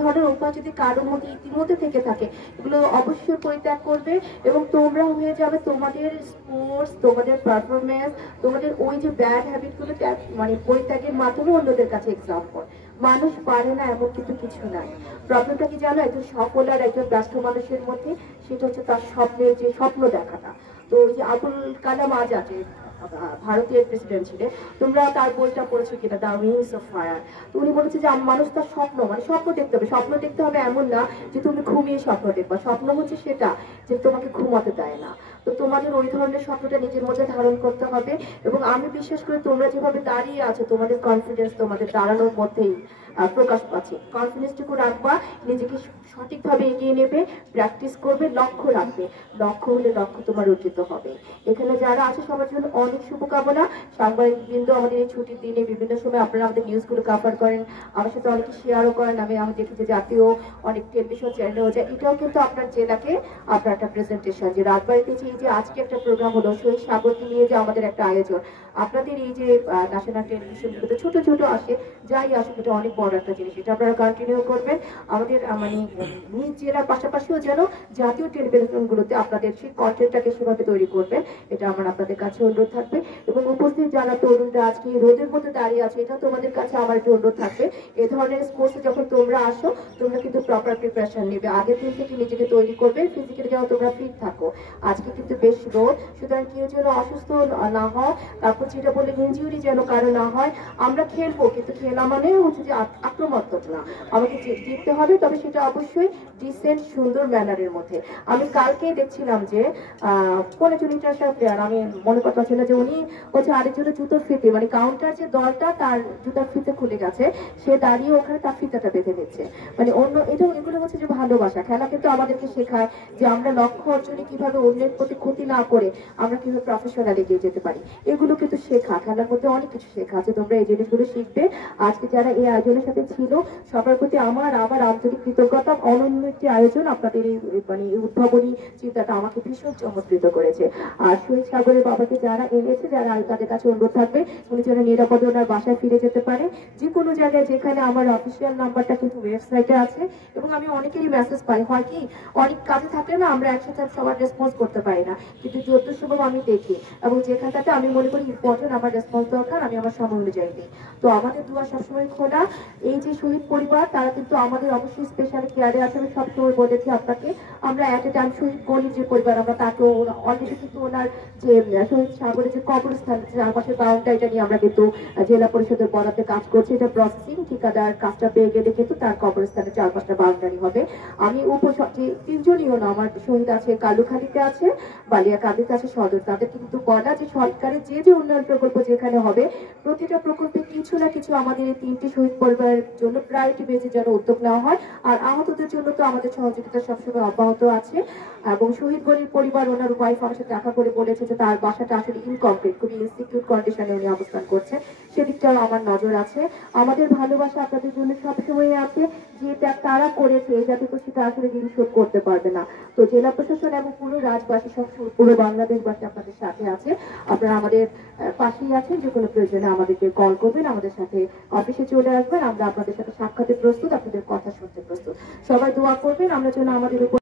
ধরনের অভ্যাস যদি কারোর মধ্যে ইতিমধ্যে থেকে থাকে এগুলো অবশ্যই পরিত্যাগ করবে এবং তোমরা হয়ে যাবে তোমাদের স্পোর্টস, তোমাদের পারফরমেন্স, তোমাদের ওই যে ব্যাড হ্যাবিটগুলো মানে পরিত্যাগের মাধ্যমে অন্যদের কাছে এক্সাম্পল। মানুষ পারে না এমন কিন্তু কিছু নাই। প্রবলেমটা কি জানো, একজন সফল আর একজন ব্যস্ত মানুষের মধ্যে? সেটা হচ্ছে তার স্বপ্নের যে স্বপ্ন দেখাটা। তো ওই যে আবুল কালাম আজাদ ভারতীয় প্রেসিডেন্ট ছিলেন, তোমরা তার বইটা পড়েছো কিনা, দ্য উইংস অফ ফায়ার। তো উনি বলেছে যে মানুষ তার স্বপ্ন মানে স্বপ্ন দেখতে হবে। স্বপ্ন দেখতে হবে এমন না যে তুমি ঘুমিয়ে স্বপ্ন দেখবা, স্বপ্ন হচ্ছে সেটা যে তোমাকে ঘুমাতে দেয় না। তো তোমাদের ওই ধরনের স্বপ্নটা নিজের মধ্যে ধারণ করতে হবে। এবং আমি বিশ্বাস করি তোমরা যেভাবে দাঁড়িয়ে আছো তোমাদের কনফিডেন্স তোমাদের দাঁড়ানোর মধ্যেই প্রকাশ পাচ্ছে। কনফিডেন্সটুকু রাখবা, নিজেকে সঠিকভাবে এগিয়ে নেবে, প্র্যাকটিস করবে, লক্ষ্য রাখবে। লক্ষ্য হলে লক্ষ্য তোমার অর্জিত হবে। এখানে যারা আছে সবার জন্য অনেক শুভকামনা। সাংবাদিক বৃন্দ আমাদের এই ছুটির দিনে বিভিন্ন সময় আপনারা আমাদের নিউজগুলো কভার করেন, আমার সাথে অনেকে শেয়ারও করেন। আমি দেখি যে জাতীয় অনেক টেলিভিশন চ্যানেলও যায়। এটাও কিন্তু আপনার জেলাকে আপনার একটা প্রেজেন্টেশন যে রাজবাড়িতে যে আজকে একটা প্রোগ্রাম হলো শহীদ সাগরকে নিয়ে যে আমাদের একটা আয়োজন, আপনাদের এই যে ন্যাশনাল টেলিভিশনগুলোতে ছোট ছোট আসে, যাই আসুক, এটা অনেক বড় একটা জিনিস। এটা আপনারা কন্টিনিউ করবেন। আমাদের মানে নিজ জেলার পাশাপাশিও যেন জাতীয় টেলিভিশনগুলোতে আপনাদের সেই কন্টেন্টটাকে সেভাবে তৈরি করবেন, এটা আমার আপনাদের কাছে অনুরোধ থাকবে। এবং উপস্থিত যারা তরুণরা আজকে রোদের মধ্যে দাঁড়িয়ে আছে, এটা তোমাদের কাছে আমার একটু অনুরোধ থাকবে, এ ধরনের স্পোর্টসে যখন তোমরা আসো তোমরা কিন্তু প্রপার প্রিপারেশন নেবে, আগের দিন থেকে নিজেকে তৈরি করবে, ফিজিক্যালি যেন তোমরা ফিট থাকো। আজকে কিন্তু বেশ রোদ, সুতরাং কেউ যেন অসুস্থ না হয়, তারপর যেটা বলে ইনজুরি যেন কারো না হয়। আমরা খেলবো কিন্তু খেলা মানে হচ্ছে যে আক্রমণাত্মক না, আমাকে জিততে হবে, তবে সেটা অবশ্যই ডিসেন্ট সুন্দর ম্যানারের মধ্যে। আমি কালকেই দেখছিলাম যে কোন একজন ইন্টারন্যাশনাল প্লেয়ার, আমি মনে করতে পারছি না, যে উনি হচ্ছে আরেকজনের জুতোর ফিতে মানে কাউন্টার যে দলটা তার জুতার ফিতে খুলে গেছে, সে দাঁড়িয়ে ওখানে তার ফিতাটা বেঁধে নিচ্ছে। মানে অন্য এগুলো হচ্ছে যে ভালোবাসা। খেলা কিন্তু আমাদেরকে শেখায় যে আমরা লক্ষ্য অর্জনে কিভাবে অন্যের প্রতি ক্ষতি না করে আমরা কিভাবে প্রফেশনাল এগিয়ে যেতে পারি, এগুলো কিন্তু শেখা। খেলার মধ্যে অনেক কিছু শেখা আছে, তোমরা এই জিনিসগুলো শিখবে। আজকে যারা এই আয়োজনের সাথে ছিল সবার প্রতি আমার আন্তরিক কৃতজ্ঞতা। অনন্য একটি আয়োজন, আপনাদের এই মানে উদ্ভাবনী চিন্তাটা আমাকে ভীষণ চমৎকৃত করেছে। আর শহীদ সাগরের বাবাকে যারা এনেছে, যারা তাদের কাছে অনুরোধ থাকবে উনি যেন নিরাপদে ওনার বাসায় ফিরে যেতে পারে। যে কোনো জায়গায় যেখানে আমার অফিসিয়াল নাম্বারটা কিন্তু ওয়েবসাইটে আছে, এবং আমি অনেকেরই মেসেজ পাই। হয় কি অনেক কাজে থাকলে না আমরা একসাথে সবার রেসপন্স করতে পারি না, কিন্তু যত সম্ভব আমি দেখি, এবং যেখানটাতে আমি মনে করি ইম্পর্টেন্ট আমার রেসপন্স দরকার আমি আমার সময় অনুযায়ী দিই। তো আমাদের দুয়া সবসময় খোলা। এই যে শহীদ পরিবার তারা কিন্তু আমাদের অবশ্যই স্পেশাল কেয়ারে আছে। আমি সবসময় বলেছি আপনাকে, আমরা অ্যাট এ টাইম শহীদ গণির যে পরিবার আমরা তাকেও অলরেডি কিন্তু ওনার যে শহীদ সাগরের যে কবরস্থান চারপাশের বাউন্ডারিটা নিয়ে আমরা কিন্তু জেলা পরিষদের বরাদ্দে কাজ করছি। এটা প্রসেসিং, ঠিকাদার কাজটা পেয়ে গেলে কিন্তু তার কবরস্থানের 4-5টা বাউন্ডারি হবে। আমি যে তিনজনীও না, আমার শহীদ আছে কালুখালীতে আছে, বালিয়াকান্দিতে আছে, সদর, তাদের কিন্তু বলা যে সরকারের যে উন্নয়ন প্রকল্প যেখানে হবে প্রতিটা প্রকল্পে কিছু না কিছু আমাদের এই 3টি শহীদ পরিবারের জন্য প্রায়োরিটি বেসে যেন উদ্যোগ নেওয়া হয়। আর আহতদের জন্য তো আমাদের সহযোগিতা সবসময় অব্যাহত আছে। এবং শহীদ গণির পরিবার ওনার ওয়াইফ আমার সাথে দেখা করে বলেছে যে তার বাসাটা আসলে ইনকমপ্লিট, খুবই ইনসিকিউর কন্ডিশনে উনি অবস্থান করছে, সেদিকটাও আমার নজর আছে। আমাদের ভালোবাসা আপনাদের জন্য সবসময় আছে। যে তারা করেছে যাতে তো সেটা আসলে ঋণ শোধ করতে পারবে না। তো জেলা প্রশাসন এবং পুরো রাজবাসী সব পুরো বাংলাদেশবাসী আপনাদের সাথে আছে, আপনারা আমাদের পাশেই আছেন। যে কোনো প্রয়োজনে আমাদেরকে কল করবেন, আমাদের সাথে অফিসে চলে আসবেন, আমরা আপনাদের সাথে সাক্ষাতে প্রস্তুত, আপনাদের কথা শুনতে প্রস্তুত। সবাই দোয়া করবেন আমরা যেন আমাদের উপর